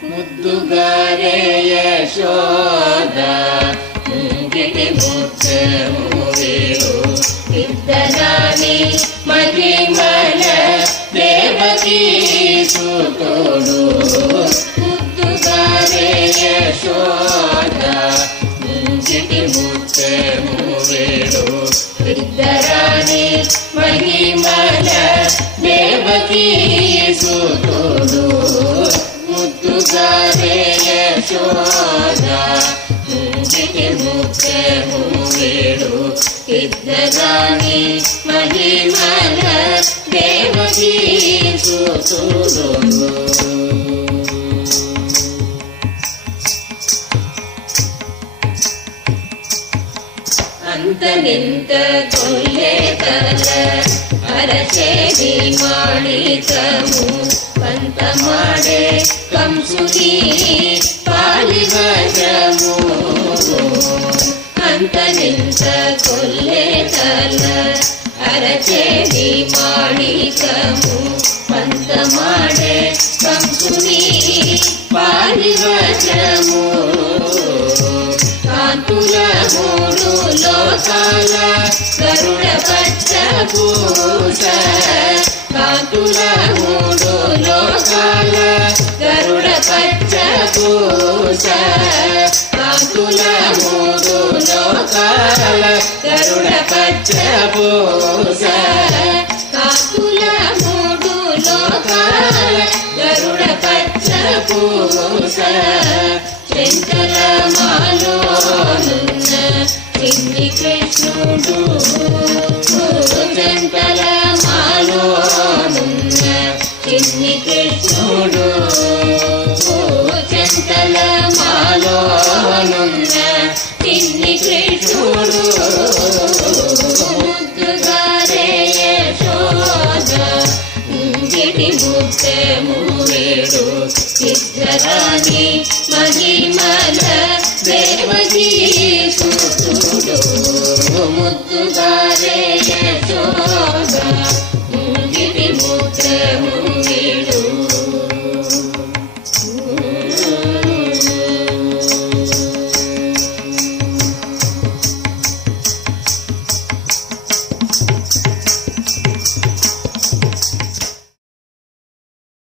ముద్దుగారే యశోద ముంగిటి ముత్యము వీడు ఇద్దరాని మహిమల దేవకీ సుతుడు ముద్దుగారే యశోద ముంగిటి ముత్యము వీడు ఇద్దరాని మహిమల దేవకీ సుతుడు ముద్దుగారే యశోద ముంగిటి ముత్యము వీడు ఇద్దరాని మహిమల దేవకీ సుతుడు అంతనింత కొల్లేతల అరచేది మాణికము పంతమాడే కంసుని పాలివజము అంతనింత కొల్లేతల అరచేది మాణికము పంతమాడే కంసుని పాలివజము కాంతుల మూడు లోకాల గరుడ పచ్చ పూస కాంతుల మూడు లోకాల గరుడ పచ్చ పూస కాంతుల మూడు లోకాల గరుడ పచ్చ పూస కాంతుల మూడు లోకాల గరుడ పచ్చ పూస శంకర మాలోనున్న చిన్ని కృష్ణుడు శంకర మాలోనున్న చిన్ని కృష్ణుడు శంకర మాలోనున్న చిన్ని కృష్ణుడు ముద్దుగారే యశోద ముంగిటి ముత్యము వీడు ఇద్దరాని